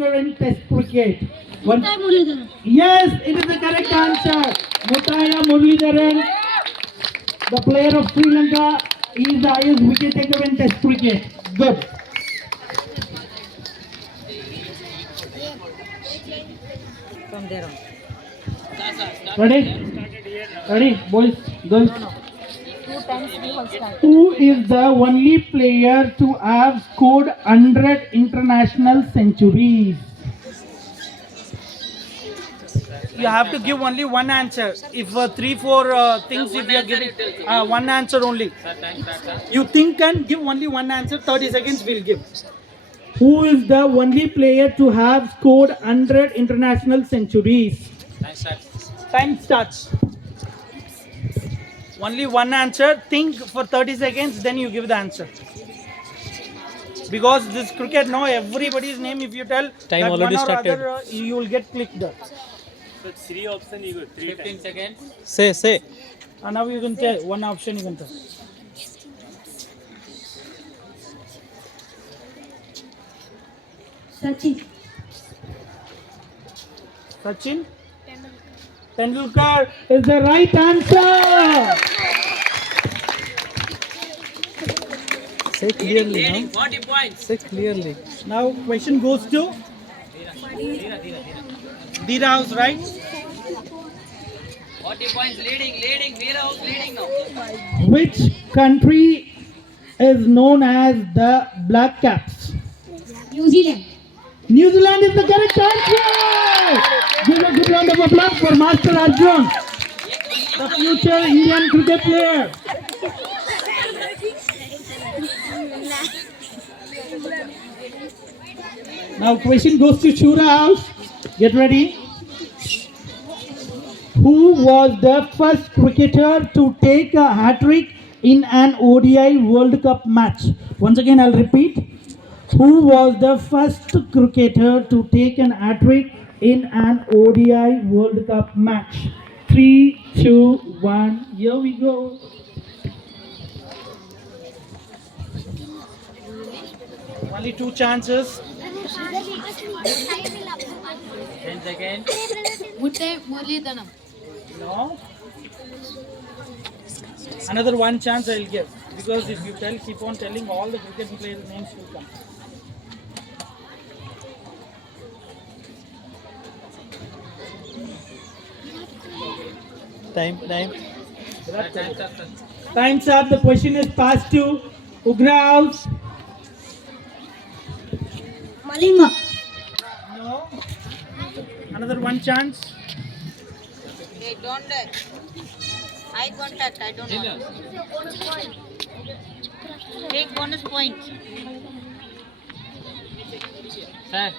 taker in Test cricket? One. Yes, it is the correct answer. Mutaya Muralidharan, the player of Sri Lanka, is the highest wicket taker in Test cricket. Good. From there on. Ready? Ready, boys, girls. 2 times we will start. Who is the only player to have scored 100 international centuries? You have to give only one answer. If three, four things, if you are giving one answer only. You think and give only one answer. 30 seconds we'll give. Who is the only player to have scored 100 international centuries? Time starts. Only one answer. Think for 30 seconds, then you give the answer. Because this cricket, now everybody's name, if you tell Time that already one or started. other, you will get clicked. So three option you got 15 seconds. Say. Now you can tell one option you can tell. Sachin Tendulkar is the right answer. Say clearly, Leading no? 40 points. Say clearly. Now question goes to Dira House, right? 40 points leading. Veera House leading now. Which country is known as the Black Caps? New Zealand. New Zealand is the correct answer. Give a good round of applause for Master Arjun, the future Indian cricket player. Now question goes to Shura House. Get ready. Who was the first cricketer to take a hat-trick in an ODI World Cup match? Once again, I'll repeat. Who was the first cricketer to take an hat-trick in an ODI World Cup match? 3, 2, 1, here we go. Only 2 chances. 10 seconds. No. Another 1 chance I'll give. Because if you keep on telling, all the cricket players' names will come. Time. Time's up. The question is passed to Ugra House. Malinga. No. Another 1 chance. Hey, don't eye contact. I don't know. Take bonus point. Sir,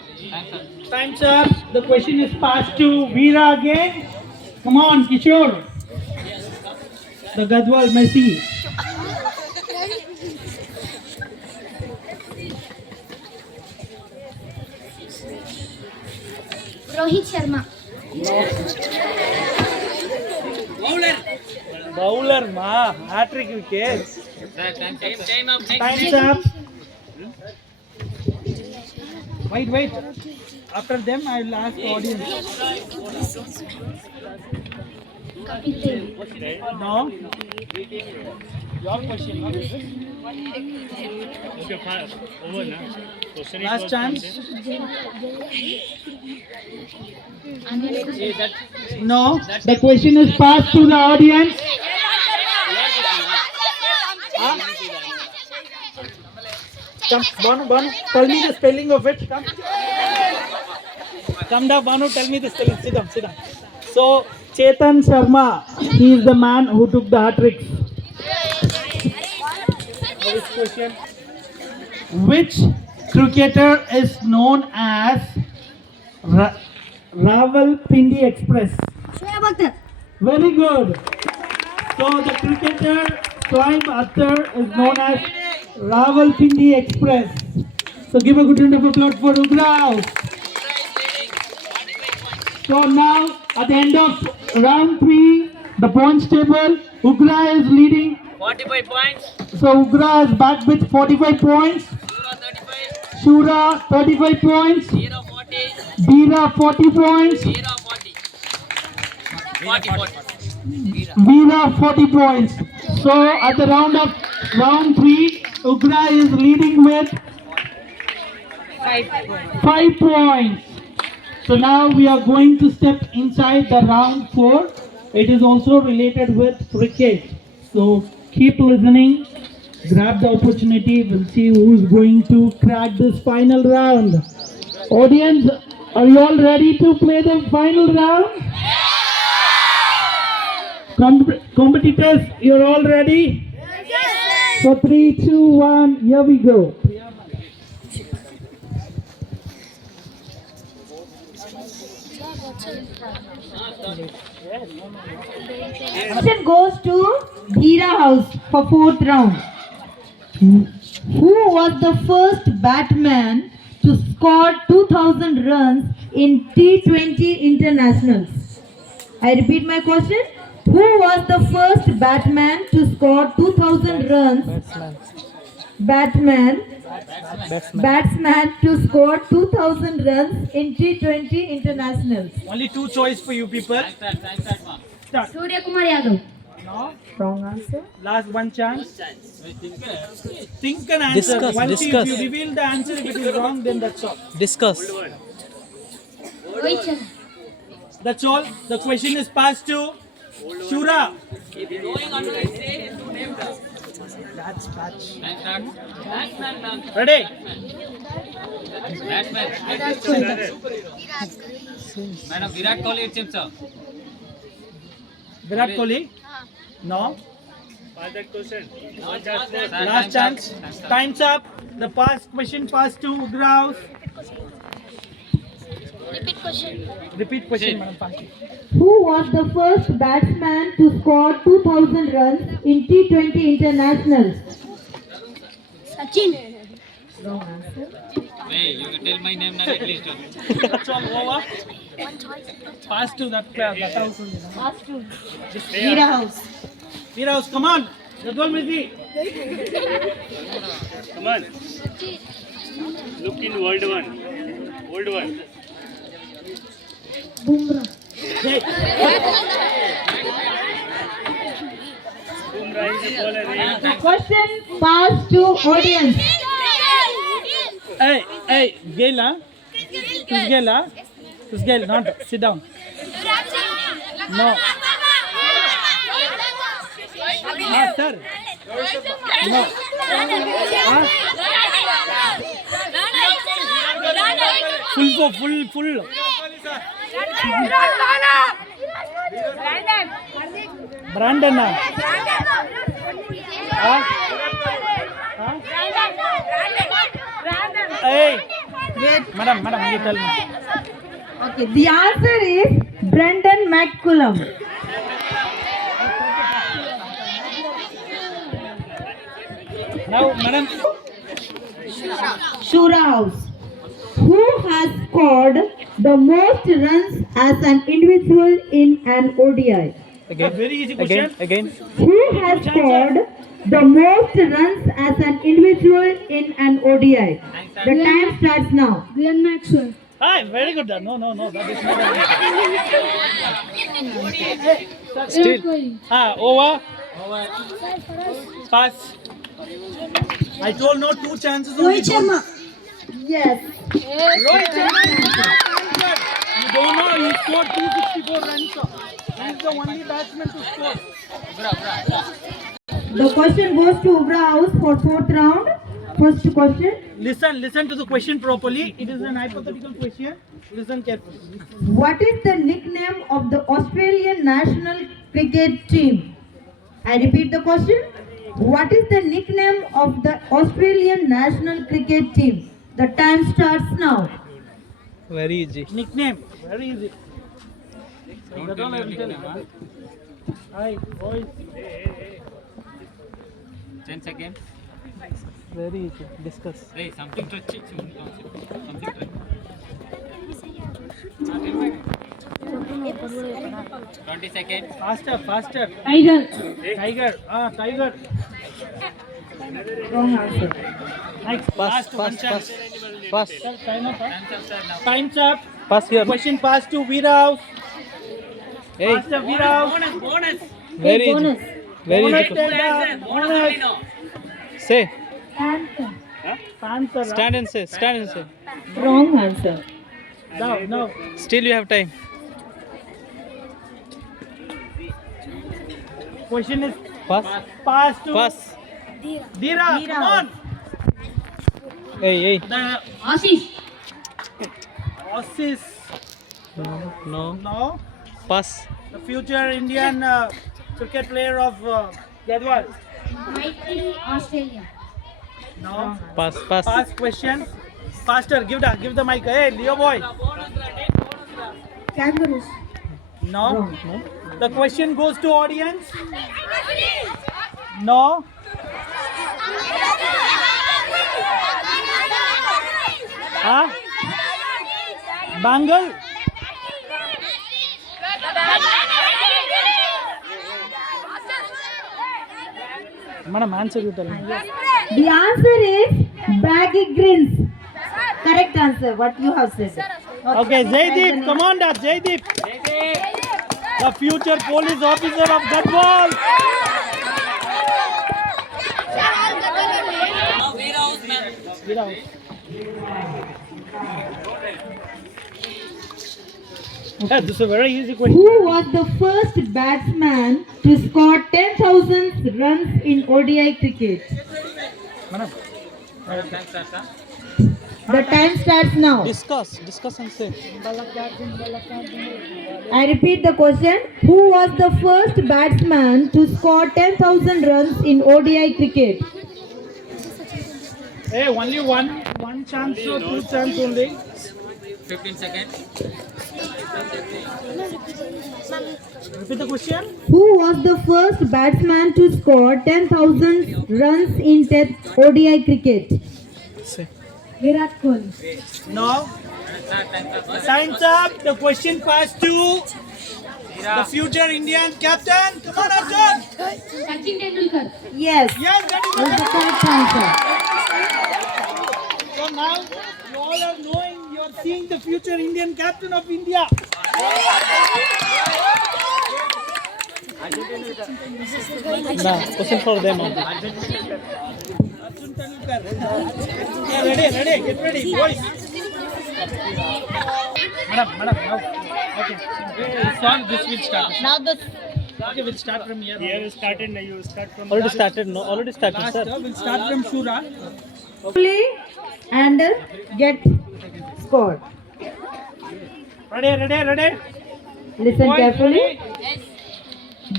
Time's up. The question is passed to Veera again. Come on, Kishore. The Gadwal Messi. Rohit Sharma. Bowler, ma. Hat-trick wicket. sir, time up. Time's up. Wait. After them, I will ask the audience. No? Your question, not this. Okay, fine. Over now. Question Last chance. No. The question is passed to the audience. Huh? Come, Banu, tell me the spelling of it. Come down, Banu, tell me the spelling. Sit down. So, Chetan Sharma, he is the man who took the hat-trick. Next question. Which cricketer is known as Rawalpindi Express? Shoaib Akhtar. Very good. So the cricketer Shoaib Akhtar is known as Rawalpindi Express. So give a good round of applause for Ugra. So now at the end of round 3, the points table, Ugra is leading. 45 points. So Ugra is back with 45 points. Shura 35. Shura 35 points. Veera 40. Veera 40 points. Zero 40. 40. Veera 40 points. So at the round 3, Ugra is leading with 5 points. So now we are going to step inside the round 4. It is also related with cricket. So keep listening. Grab the opportunity. We'll see who is going to crack this final round. Audience, are you all ready to play the final round? Competitors, you're all ready? Yes. So 3, 2, 1, here we go. Question goes to Veera House for 4th round. Who was the first batsman to score 2000 runs in T20 internationals? I repeat my question. Who was the first batsman to score 2000 runs? Batsman to score 2000 runs in T20 internationals. Only 2 choices for you people. Start. Surya Kumar Yadav. No. Wrong answer. Last one chance. Think an answer. Discuss, Once discuss. If you reveal the answer, if it is wrong, then that's all. Discuss. Rohit Sharma. That's all. The question is passed to Shura. Ready? Madam, Virat Kohli, it seems so. Virat Kohli? No. Last chance. Time's up. The question passed to Ugra House. Repeat question, Madam Panchi. Who was the first batsman to score 2000 runs in T20 internationals? Sachin. Wrong answer. Hey, you can tell my name now at least. That's all over. Pass to that house. Last two. Veera House. Veera House, come on. Jadwal Mizzi. Come on. Look in world one. Old one. Hey. Bumrah is a bowler. Question passed to audience. Hey, Gail, huh? Who's Gail, huh? Who's Gail? Not, sit down. No. Ah, sir. No. Huh? Full. Brandon. Hey. Wait. Madam, you tell me. Okay, the answer is Brendan McCullum. Now, madam. Shura House. Who has scored the most runs as an individual in an ODI? Again. Very easy question. Again. Who has scored the most runs as an individual in an ODI? The time starts now. Glenn Maxwell. Hi, very good. No. That is not an Still. Virat Kohli. over. Pass. I told no 2 chances. Rohit Sharma. Yes. Rohit Sharma. You don't know, he scored 264 runs. He is the only batsman to score. The question goes to Ugra House for 4th round. First question. Listen to the question properly. It is an hypothetical question. Listen carefully. What is the nickname of the Australian national cricket team? I repeat the question. What is the nickname of the Australian national cricket team? The time starts now. Very easy. Nickname. Very easy. That's all I will tell you. Hi, boys. 10 seconds. Very easy. Discuss. Hey, something to check. Something to 20 seconds. Faster. Tiger. Tiger. Wrong answer. Next, last one chance. Pass. Sir, time up. Time's up, sir, now. Time's up. Pass here. Question pass to Veera House. Hey, Master Veera House. very easy. bonus. Very Bonus easy. and, bonus. Say. Panther. Panther. Stand and say. Stand and say. Wrong answer. No. Still you have time. Question is Pass. pass to Pass. Veera. Come on. Hey. The Ashish. Aussies. No. No. Pass. The future Indian cricket player of Gadwal. Mighty Australia. No. Pass. Pass. Pass question. Faster. Give the mic. Hey, Leo boy. Kangaroos. No. The question goes to audience. No. Huh? Bengal. Madam, answer you tell me. The answer is baggy grins. Correct answer. What you have said. Okay, Jaydeep, come on, da, Jaydeep. The future police officer of Gadwal. Veera House. Yeah, this is a very easy question. Who was the first batsman to score 10,000 runs in ODI cricket? Madam. The time starts now. Discuss and say. I repeat the question. Who was the first batsman to score 10,000 runs in ODI cricket? Hey, only one chance or two chance only. 15 seconds. Repeat the question. Who was the first batsman to score 10,000 runs in Test ODI cricket? Say. Virat Kohli. No. Time's up. The question passed to the future Indian captain. Come on, Arjun. Sachin Tendulkar. Yes, Yes, that is that's the correct answer. So now you all are knowing, you are seeing the future Indian captain of India. Nah, question for them only. Arjun Tendulkar. Yeah, ready, get ready, boys. Madam, now. Okay. This will start. Now the Okay, we'll start from here. Here is started. Now you start from. Already started. No, already started, Last, sir. we'll start from Shura. Play and get scored. Ready. Listen Boys, carefully. ready?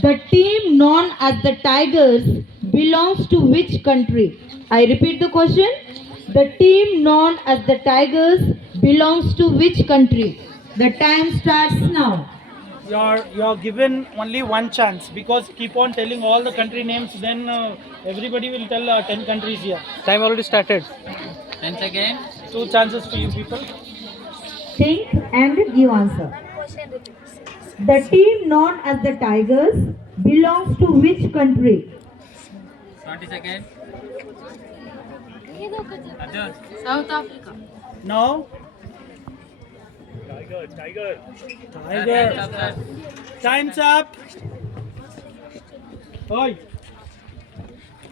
The team known as the Tigers belongs to which country? I repeat the question. The team known as the Tigers belongs to which country? The time starts now. You're given only one chance, because keep on telling all the country names, then everybody will tell 10 countries here. Time already started. 10 seconds. 2 chances for you people. Think and give answer. The team known as the Tigers belongs to which country? 20 seconds. Arjun. South Africa. No. Tiger. Tiger. Time's up. Oi.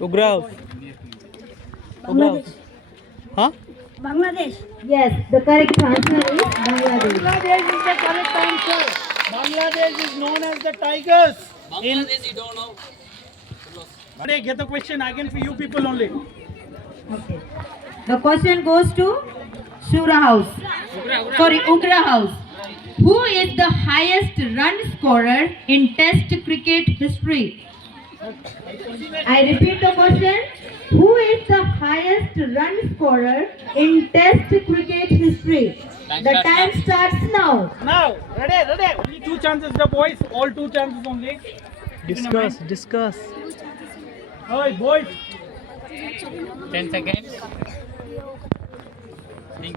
Ugrav. Huh? Bangladesh. Yes, the correct answer is Bangladesh. Bangladesh is the correct answer. Bangladesh is known as the Tigers. Bangladesh, you don't know. Okay, get the question again for you people only. Okay. The question goes to Shura House. Ugra House. Who is the highest run scorer in Test cricket history? I repeat the question. Who is the highest run scorer in Test cricket history? The time starts now. Now, ready. Only 2 chances, the boys. All 2 chances only. Discuss. Oi, boys. 10 seconds. Think.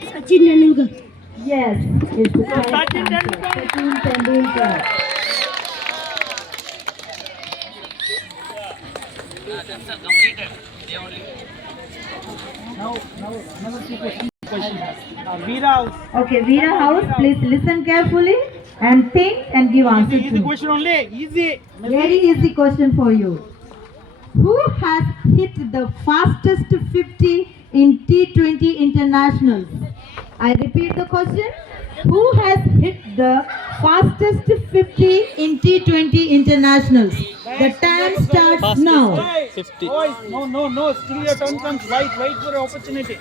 Sachin Tendulkar. Yes, it's the correct Sachin answer. Tendulkar. Sachin Tendulkar. Completed. They only. Now, another 2 questions. question. Veera House. Okay, Veera House, please listen carefully and think and give answer Easy to. question only. Easy. Very easy question for you. Who has hit the fastest 50 in T20 internationals? I repeat the question. Who has hit the fastest 50 in T20 internationals? The time starts Fastest. now. Hey, 50. boys, no. Still your turn comes. Wait for your opportunity.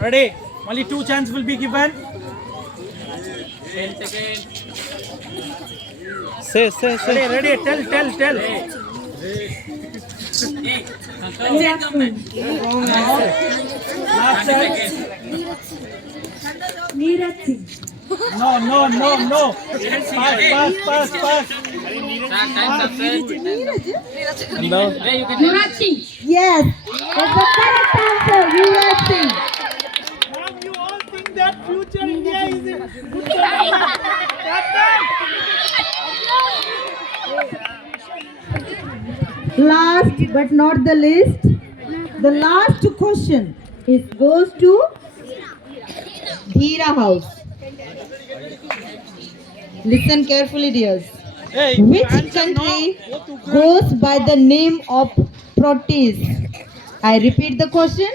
Ready? Only 2 chances will be given. 10 seconds. Say. Ready. Tell. Last chance. Neeraj Singh No. Pass. Start, time's up, sir. No. Hey, you can Yuvraj Singh Yes, that's the correct answer. Yuvraj Singh. Now you all think that future India is in. Last but not the least, the last question goes to Dheera House. Listen carefully, dears. Hey, Which answer no. country goes by the name of Proteus? I repeat the question.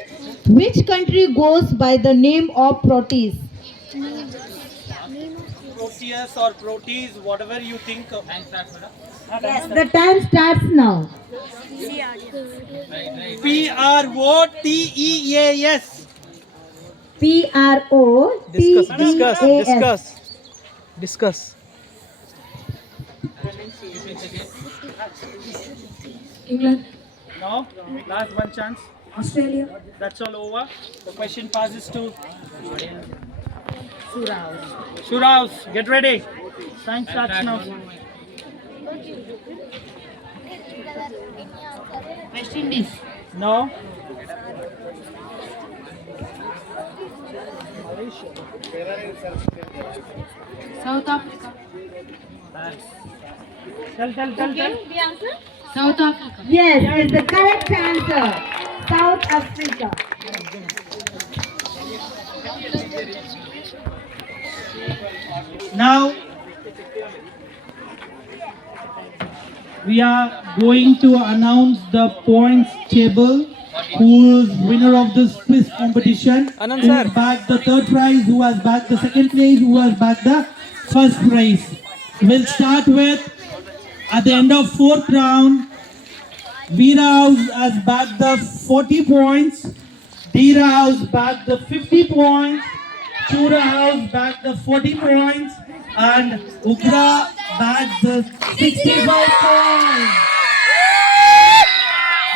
Which country goes by the name of Proteus? Proteus or Protease, whatever you think of. time start, madam. Yes, the time starts now. Proteas. Proteas. Discuss. England No. Last one chance. Australia That's all over. The question passes to Shuraus. Get ready. Time starts now. West Indies. No. South Africa Tell. The answer? South Africa Yes, is the correct answer. South Africa. Now we are going to announce the points table. Who is winner of this quiz competition? Anand Who sir. has bagged the third prize? Who has bagged the second prize? Who has bagged the first prize? We'll start with at the end of fourth round. Veera House has bagged the 40 points. Dheera House bagged the 50 points. Shura House bagged the 40 points. And Ugra bagged the 65 points.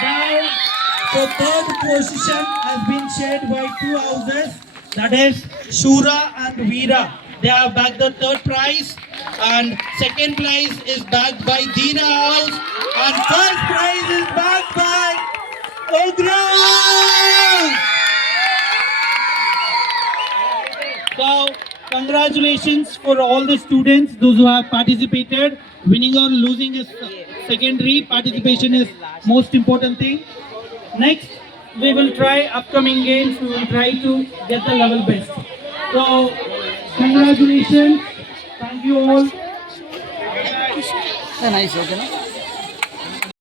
Now, the third position has been shared by 2 houses. That is Shura and Veera. They have bagged the third prize. And second prize is bagged by Dheera House. And first prize is bagged by Ugra House. So, congratulations for all the students, those who have participated. Winning or losing is secondary. Participation is most important thing. Next, we will try upcoming games. We will try to get the level best. So, congratulations. Thank you all. Nice, okay, no?